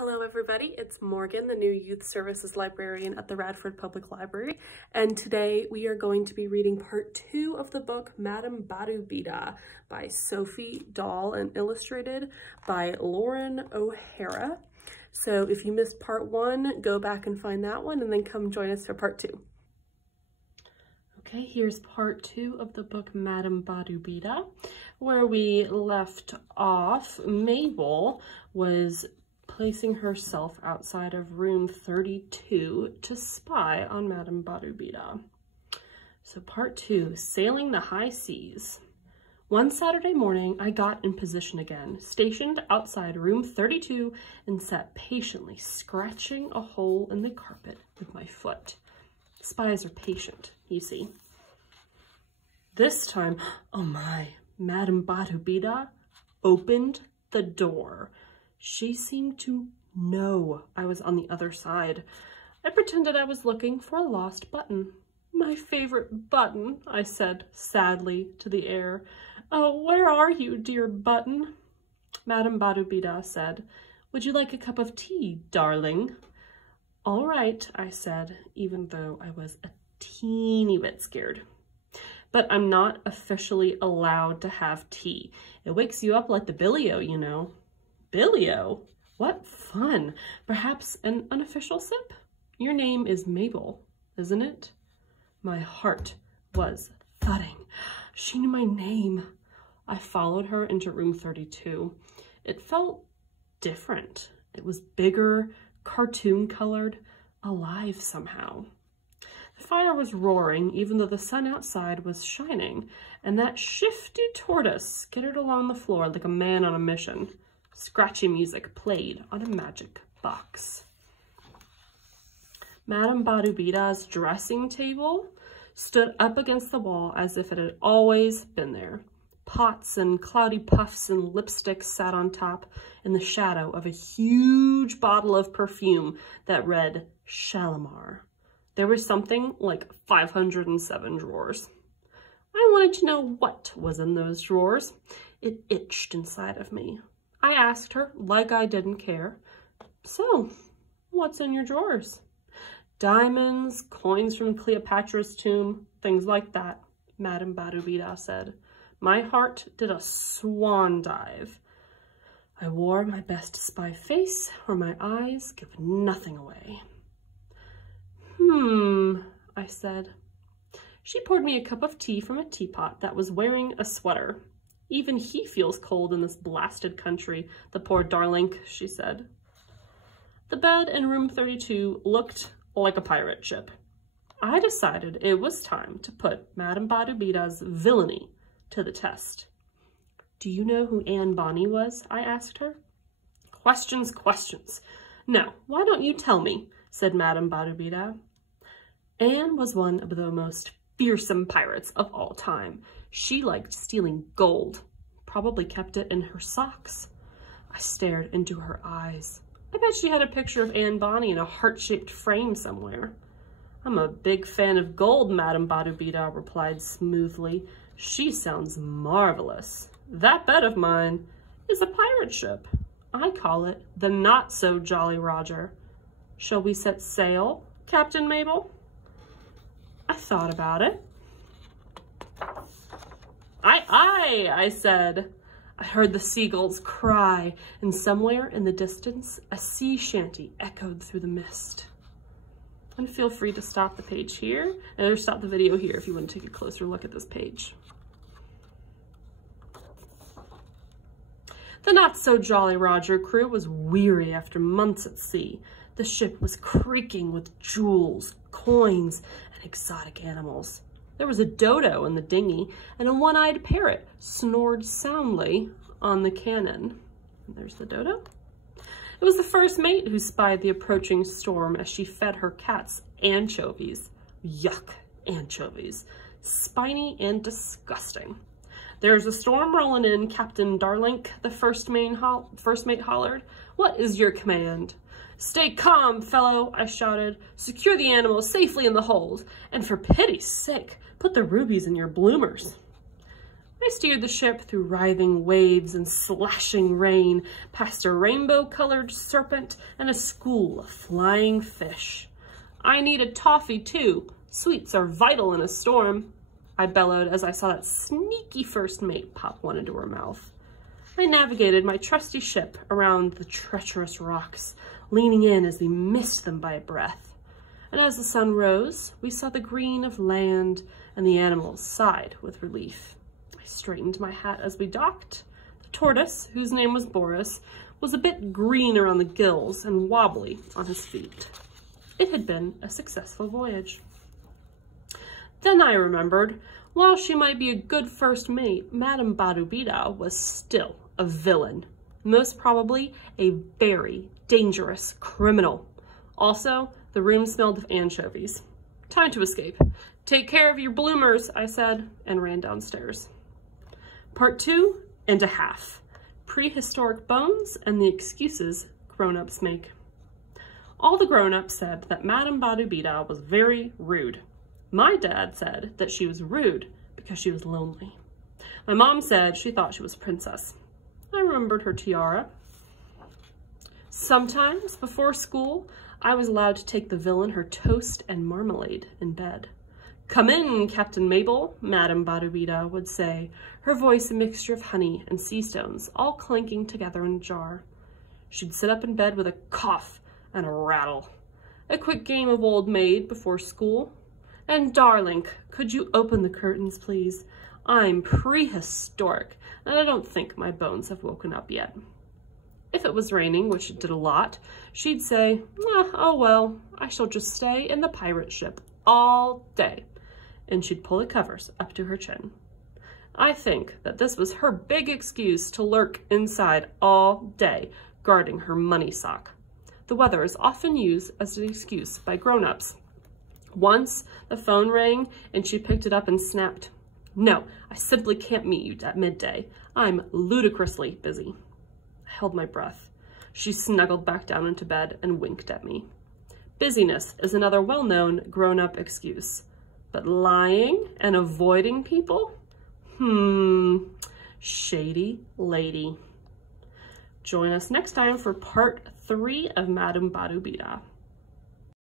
Hello everybody, it's Morgan, the new Youth Services Librarian at the Radford Public Library, and today we are going to be reading part 2 of the book Madame Badobedah by Sophie Dahl and illustrated by Lauren O'Hara. So if you missed part 1, go back and find that one and then come join us for part 2. Okay, here's part 2 of the book Madame Badobedah. Where we left off, Mabel was placing herself outside of room 32 to spy on Madame Badobedah. So part 2, sailing the high seas. One Saturday morning, I got in position again, stationed outside room 32 and sat patiently scratching a hole in the carpet with my foot. Spies are patient, you see. This time, oh my, Madame Badobedah opened the door. She seemed to know I was on the other side. I pretended I was looking for a lost button. My favorite button, I said sadly to the air. Oh, where are you, dear button? Madame Badobedah said, would you like a cup of tea, darling? All right, I said, even though I was a teeny bit scared. But I'm not officially allowed to have tea. It wakes you up like the billy-o, you know. Billy-o? What fun. Perhaps an unofficial sip? Your name is Mabel, isn't it? My heart was thudding. She knew my name. I followed her into room 32. It felt different. It was bigger, cartoon-colored, alive somehow. The fire was roaring, even though the sun outside was shining, and that shifty tortoise skittered along the floor like a man on a mission. Scratchy music played on a magic box. Madame Badobedah's dressing table stood up against the wall as if it had always been there. Pots and cloudy puffs and lipstick sat on top in the shadow of a huge bottle of perfume that read Shalimar. There was something like 507 drawers. I wanted to know what was in those drawers. It itched inside of me. I asked her, like I didn't care, so, what's in your drawers? Diamonds, coins from Cleopatra's tomb, things like that, Madame Badobedah said. My heart did a swan dive. I wore my best spy face, where my eyes give nothing away. I said. She poured me a cup of tea from a teapot that was wearing a sweater. Even he feels cold in this blasted country, the poor darling, she said. The bed in room 32 looked like a pirate ship. I decided it was time to put Madame Badobedah's villainy to the test. Do you know who Anne Bonny was? I asked her. Questions, questions. No, why don't you tell me, said Madame Badobedah. Anne was one of the most fearsome pirates of all time. She liked stealing gold, probably kept it in her socks. I stared into her eyes. I bet she had a picture of Anne Bonny in a heart-shaped frame somewhere. I'm a big fan of gold, Madame Badobedah replied smoothly. She sounds marvelous. That bed of mine is a pirate ship. I call it the Not-So-Jolly Roger. Shall we set sail, Captain Mabel? I thought about it. Aye, I said. I heard the seagulls cry, and somewhere in the distance, a sea shanty echoed through the mist. And feel free to stop the page here, or stop the video here if you want to take a closer look at this page. The Not-So-Jolly Roger crew was weary after months at sea. The ship was creaking with jewels, coins, and exotic animals. There was a dodo in the dinghy, and a one-eyed parrot snored soundly on the cannon. And there's the dodo. It was the first mate who spied the approaching storm as she fed her cats anchovies. Yuck, anchovies. Spiny and disgusting. There's a storm rolling in, Captain Darlink, the first mate hollered. What is your command? Stay calm, fellow, I shouted. Secure the animals safely in the hold, and for pity's sake, put the rubies in your bloomers. I steered the ship through writhing waves and slashing rain, past a rainbow-colored serpent and a school of flying fish. I need a toffee, too. Sweets are vital in a storm, I bellowed as I saw that sneaky first mate pop one into her mouth. I navigated my trusty ship around the treacherous rocks, leaning in as we missed them by a breath. And as the sun rose, we saw the green of land, and the animals sighed with relief. I straightened my hat as we docked. The tortoise, whose name was Boris, was a bit green around the gills and wobbly on his feet. It had been a successful voyage. Then I remembered, while she might be a good first mate, Madame Badobedah was still a villain, most probably a very dangerous criminal. Also, the room smelled of anchovies. Time to escape. Take care of your bloomers, I said, and ran downstairs. Part 2 and a half. Prehistoric bones and the excuses grown-ups make. All the grown-ups said that Madame Badobedah was very rude. My dad said that she was rude because she was lonely. My mom said she thought she was a princess. I remembered her tiara. Sometimes, before school, I was allowed to take the villain her toast and marmalade in bed. "Come in, Captain Mabel," Madame Badobedah would say, her voice a mixture of honey and sea stones, all clinking together in a jar. She'd sit up in bed with a cough and a rattle. A quick game of old maid before school. And darling, could you open the curtains, please? I'm prehistoric, and I don't think my bones have woken up yet. If it was raining, which it did a lot, she'd say, "Oh well, I shall just stay in the pirate ship all day." And she'd pull the covers up to her chin. I think that this was her big excuse to lurk inside all day, guarding her money sock. The weather is often used as an excuse by grown-ups. Once, the phone rang, and she picked it up and snapped, "No, I simply can't meet you at midday. I'm ludicrously busy." I held my breath. She snuggled back down into bed and winked at me. Busyness is another well-known grown-up excuse. But lying and avoiding people? Shady lady. Join us next time for part 3 of Madame Badobedah.